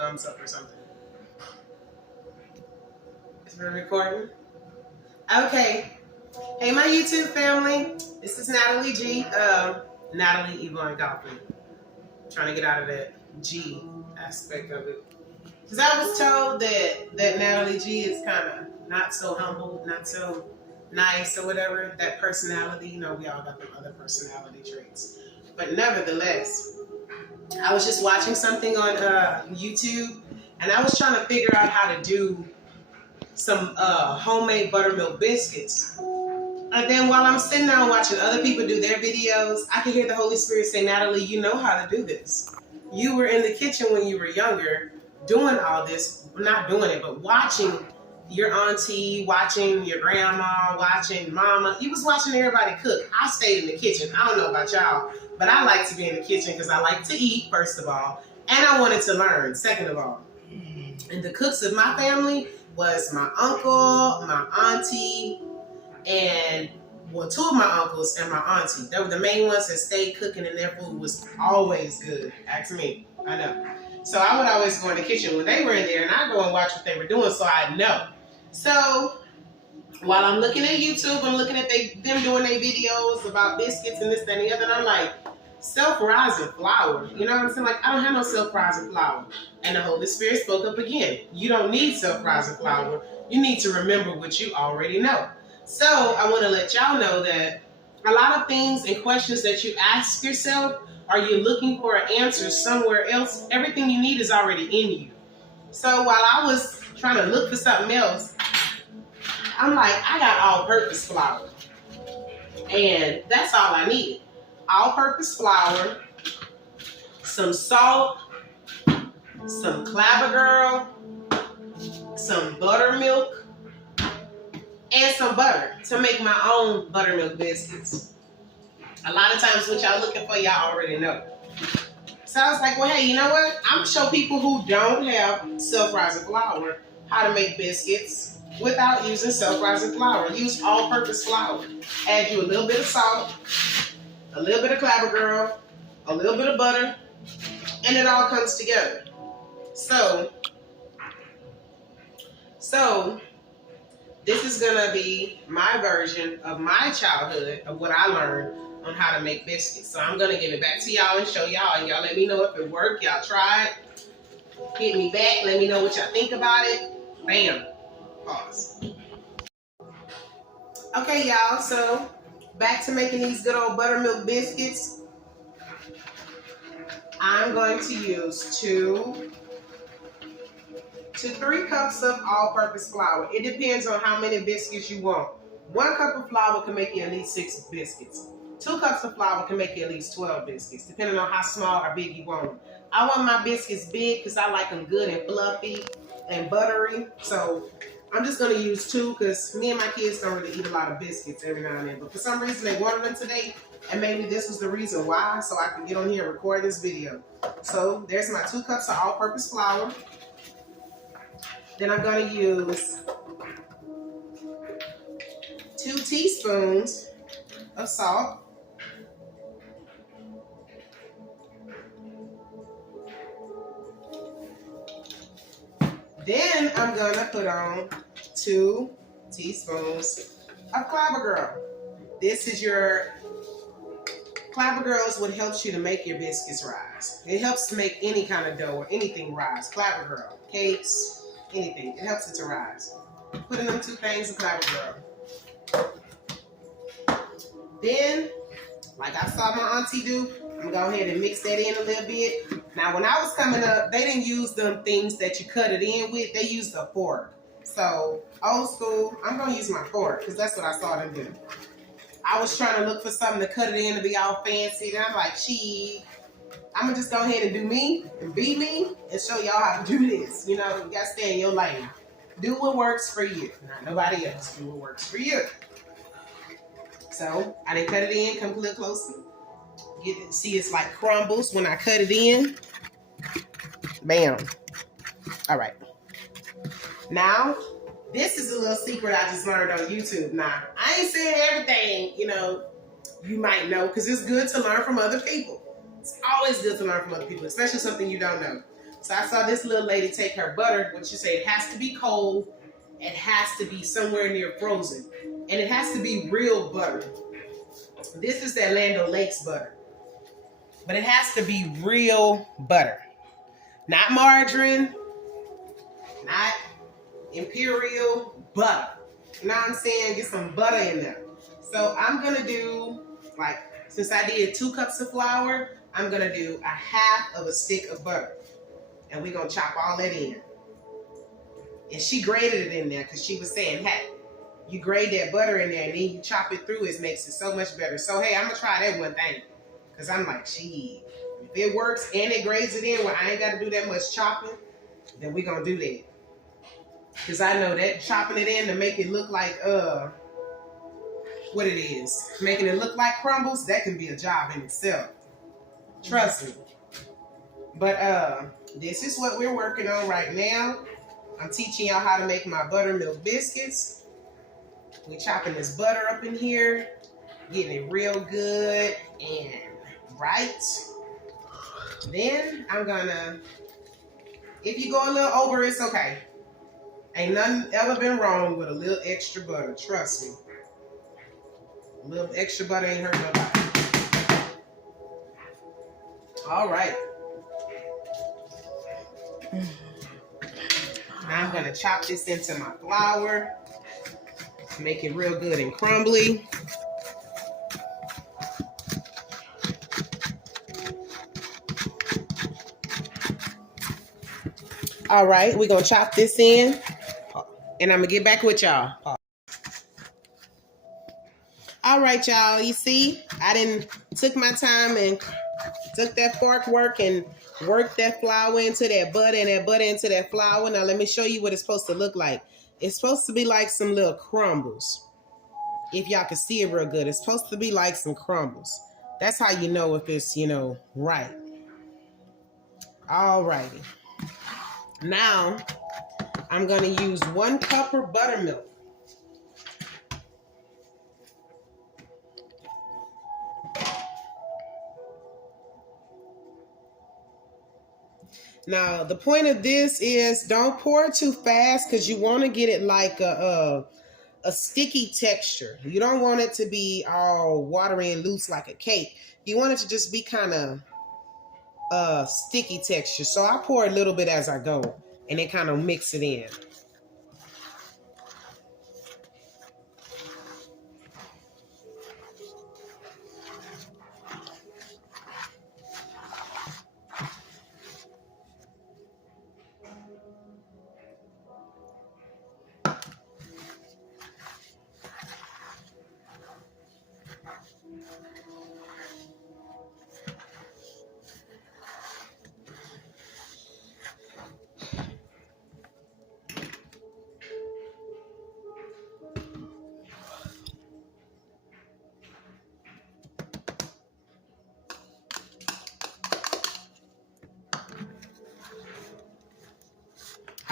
thumbs up or something. Is it recording? Okay. Hey, my YouTube family. This is Natalie G. Natalie Yvonne Goffman. Trying to get out of that G aspect of it. Because I was told that Natalie G is kind of not so humble, not so nice or whatever. That personality, you know, we all got them other personality traits. But nevertheless, I was just watching something on YouTube, and I was trying to figure out how to do some homemade buttermilk biscuits. And then while I'm sitting down watching other people do their videos, I could hear the Holy Spirit say, Natalie, you know how to do this. You were in the kitchen when you were younger doing all this, not doing it, but watching your auntie, watching your grandma, watching mama. You was watching everybody cook. I stayed in the kitchen. I don't know about y'all, but I like to be in the kitchen because I like to eat, first of all, and I wanted to learn, second of all. And the cooks of my family was my uncle, my auntie, and well, two of my uncles and my auntie. They were the main ones that stayed cooking, and their food was always good. Ask me. I know. So I would always go in the kitchen when they were in there, and I'd go and watch what they were doing so I'd know. So while I'm looking at YouTube, I'm looking at them doing their videos about biscuits and this, that, and the other, and I'm like, self-rising flour. You know what I'm saying? Like, I don't have no self-rising flour. And the Holy Spirit spoke up again. You don't need self-rising flour. You need to remember what you already know. So I want to let y'all know that a lot of things and questions that you ask yourself, are you looking for an answer somewhere else? Everything you need is already in you. So while I was trying to look for something else, I'm like, I got all-purpose flour. And that's all I needed. All-purpose flour, some salt, some Clabber Girl, some buttermilk, and some butter to make my own buttermilk biscuits. A lot of times what y'all looking for, y'all already know. So I was like, well, hey, you know what? I'm going to show people who don't have self-rising flour how to make biscuits without using self-rising flour. Use all-purpose flour. Add you a little bit of salt, a little bit of Clabber Girl, a little bit of butter, and it all comes together. So this is gonna be my version of my childhood of what I learned on how to make biscuits. So I'm gonna give it back to y'all and show y'all, and y'all let me know if it worked. Y'all try it. Hit me back. Let me know what y'all think about it. Bam. Pause. Okay, y'all. So back to making these good old buttermilk biscuits. I'm going to use 2 to 3 cups of all-purpose flour. It depends on how many biscuits you want. 1 cup of flour can make you at least 6 biscuits. 2 cups of flour can make you at least 12 biscuits, depending on how small or big you want them. I want my biscuits big because I like them good and fluffy and buttery. So I'm just going to use 2 because me and my kids don't really eat a lot of biscuits every now and then. But for some reason, they wanted them today, and maybe this was the reason why, so I could get on here and record this video. So there's my 2 cups of all-purpose flour. Then I'm going to use 2 teaspoons of salt. Then I'm going to put on 2 teaspoons of Clabber Girl. This is your Clabber Girl is what helps you to make your biscuits rise. It helps to make any kind of dough or anything rise. Clabber Girl, cakes, anything. It helps it to rise. Put in them 2 things of Clabber Girl. Then, like I saw my auntie do, I'm going to go ahead and mix that in a little bit. Now, when I was coming up, they didn't use them things that you cut it in with. They used a fork. So, old school, I'm going to use my fork because that's what I saw them do. I was trying to look for something to cut it in to be all fancy. And I'm like, gee, I'm going to just go ahead and do me and be me and show y'all how to do this. You know, you got to stay in your lane. Do what works for you, not nobody else. Do what works for you. So, I didn't cut it in. Come a little closer. Get it. See, it's like crumbles when I cut it in. Bam. All right. Now, this is a little secret I just learned on YouTube. Now, I ain't saying everything, you know, you might know, because it's good to learn from other people. It's always good to learn from other people, especially something you don't know. So I saw this little lady take her butter, which she said it has to be cold, it has to be somewhere near frozen, and it has to be real butter. This is that Land O'Lakes butter, but it has to be real butter, not margarine, not imperial butter. You know what I'm saying? Get some butter in there. So I'm gonna do, like, since I did 2 cups of flour, I'm gonna do a half of a stick of butter. And we're gonna chop all that in. And she grated it in there because she was saying, hey, you grate that butter in there and then you chop it through, it makes it so much better. So hey, I'm gonna try that one thing. Cause I'm like, gee, if it works and it grades it in where I ain't gotta do that much chopping, then we're gonna do that. Cause I know that chopping it in to make it look like what it is, making it look like crumbles, that can be a job in itself. Trust me. But this is what we're working on right now. I'm teaching y'all how to make my buttermilk biscuits. We're chopping this butter up in here, getting it real good and right. Then I'm gonna, if you go a little over, it's okay. Ain't nothing ever been wrong with a little extra butter, trust me. A little extra butter ain't hurt nobody. All right. Now I'm gonna chop this into my flour, make it real good and crumbly. All right, we're gonna chop this in, and I'm gonna get back with y'all. All right, y'all, you see, I took my time and took that fork work and worked that flour into that butter and that butter into that flour. Now let me show you what it's supposed to look like. It's supposed to be like some little crumbles. If y'all can see it real good, it's supposed to be like some crumbles. That's how you know if it's, right. All righty. Now, I'm going to use 1 cup of buttermilk. Now, the point of this is don't pour it too fast because you want to get it like a sticky texture. You don't want it to be all watery and loose like a cake. You want it to just be kind of sticky texture. So I pour a little bit as I go and then kind of mix it in.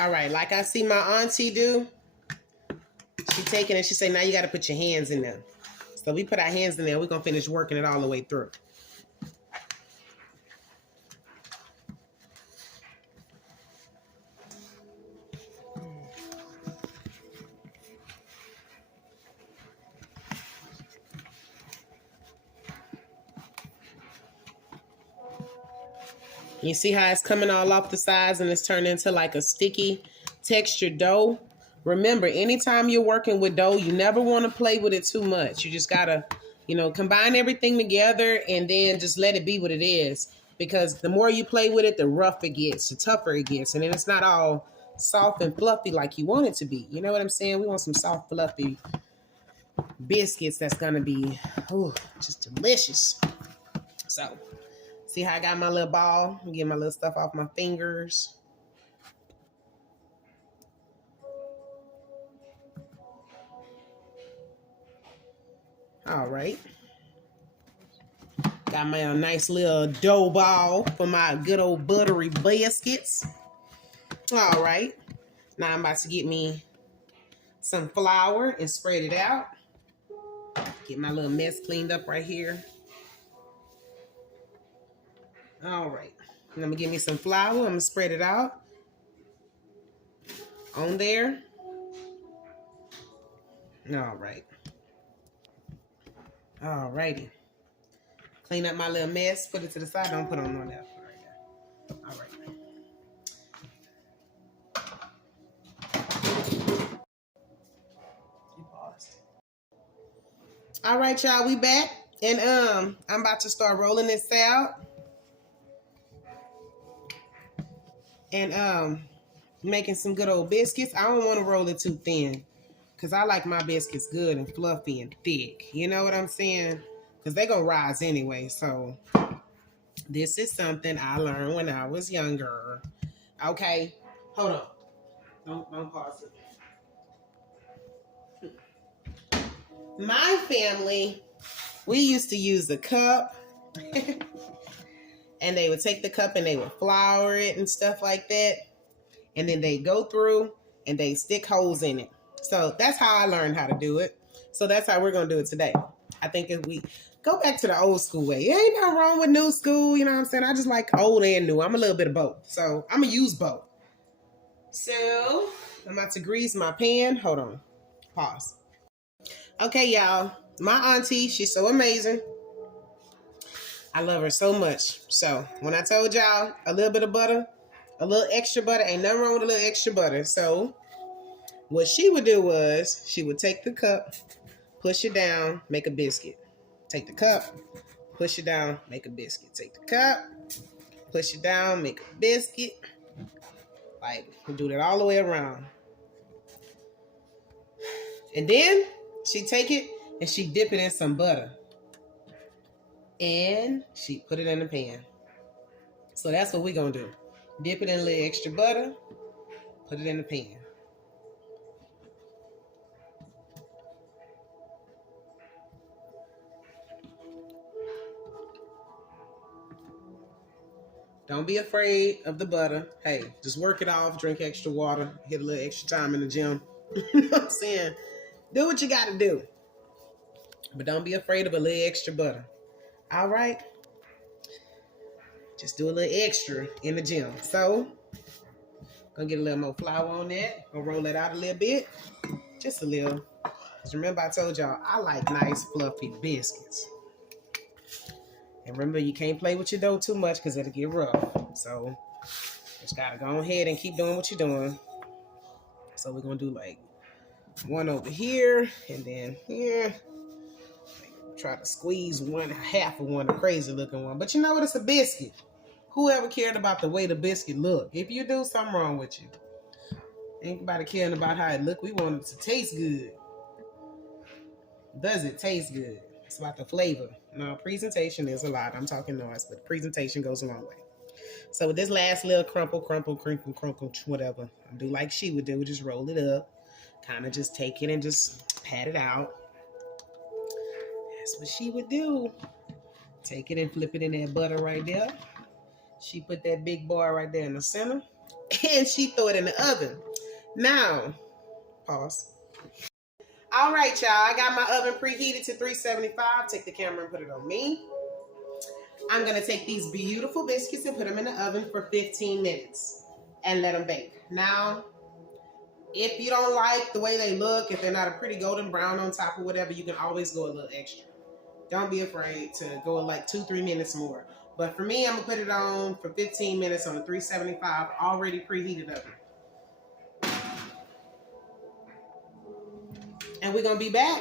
All right, like I see my auntie do, she take it and she say, now you got to put your hands in there. So we put our hands in there. We're going to finish working it all the way through. You see how it's coming all off the sides and it's turned into like a sticky textured dough? Remember, anytime you're working with dough, you never want to play with it too much. You just got to, combine everything together and then just let it be what it is. Because the more you play with it, the rougher it gets, the tougher it gets. And then it's not all soft and fluffy like you want it to be. You know what I'm saying? We want some soft, fluffy biscuits that's going to be just delicious. So, see how I got my little ball? I'm getting my little stuff off my fingers. All right. Got my nice little dough ball for my good old buttery biscuits. All right. Now I'm about to get me some flour and spread it out. Get my little mess cleaned up right here. All right. I'm gonna give me some flour. I'm gonna spread it out on there. All right. All righty. Clean up my little mess. Put it to the side. Don't put it on there. All right. All right, y'all. We back, and I'm about to start rolling this out, and making some good old biscuits. I don't want to roll it too thin, because I like my biscuits good and fluffy and thick. You know what I'm saying? Because they're going to rise anyway. So this is something I learned when I was younger. Okay. Hold on. Don't pause it. My family, we used to use a cup. And they would take the cup and they would flour it and stuff like that. And then they go through and they stick holes in it. So that's how I learned how to do it. So that's how we're going to do it today. I think if we go back to the old school way, it ain't nothing wrong with new school. You know what I'm saying? I just like old and new. I'm a little bit of both. So I'm going to use both. So I'm about to grease my pan. Hold on. Pause. Okay, y'all. My auntie, she's so amazing. I love her so much. So when I told y'all a little bit of butter, a little extra butter, ain't nothing wrong with a little extra butter. So what she would do was she would take the cup, push it down, make a biscuit. Take the cup, push it down, make a biscuit. Take the cup, push it down, make a biscuit. Like, we do that all the way around. And then she take it and she dip it in some butter. And she put it in the pan. So that's what we're going to do. Dip it in a little extra butter. Put it in the pan. Don't be afraid of the butter. Hey, just work it off. Drink extra water. Get a little extra time in the gym. You know what I'm saying? Do what you got to do. But don't be afraid of a little extra butter. All right? Just do a little extra in the gym. So, gonna get a little more flour on that. Gonna roll it out a little bit. Just a little. Because remember I told y'all, I like nice fluffy biscuits. And remember, you can't play with your dough too much because it'll get rough. So, just gotta go ahead and keep doing what you're doing. So, we're gonna do like one over here and then here. Try to squeeze one, half of one, a crazy looking one. But you know what? It's a biscuit. Whoever cared about the way the biscuit look? If you do, something wrong with you. Ain't nobody caring about how it look. We want it to taste good. Does it taste good? It's about the flavor. No, presentation is a lot. I'm talking noise, but presentation goes a long way. So with this last little crumple, whatever, I do like she would do. Just roll it up. Kind of just take it and just pat it out. That's what she would do. Take it and flip it in that butter right there. She put that big bar right there in the center. And she threw it in the oven. Now, pause. All right, y'all. I got my oven preheated to 375. Take the camera and put it on me. I'm going to take these beautiful biscuits and put them in the oven for 15 minutes. And let them bake. Now, if you don't like the way they look, if they're not a pretty golden brown on top or whatever, you can always go a little extra. Don't be afraid to go like 2-3 minutes more. But for me, I'm going to put it on for 15 minutes on a 375 already preheated oven. And we're going to be back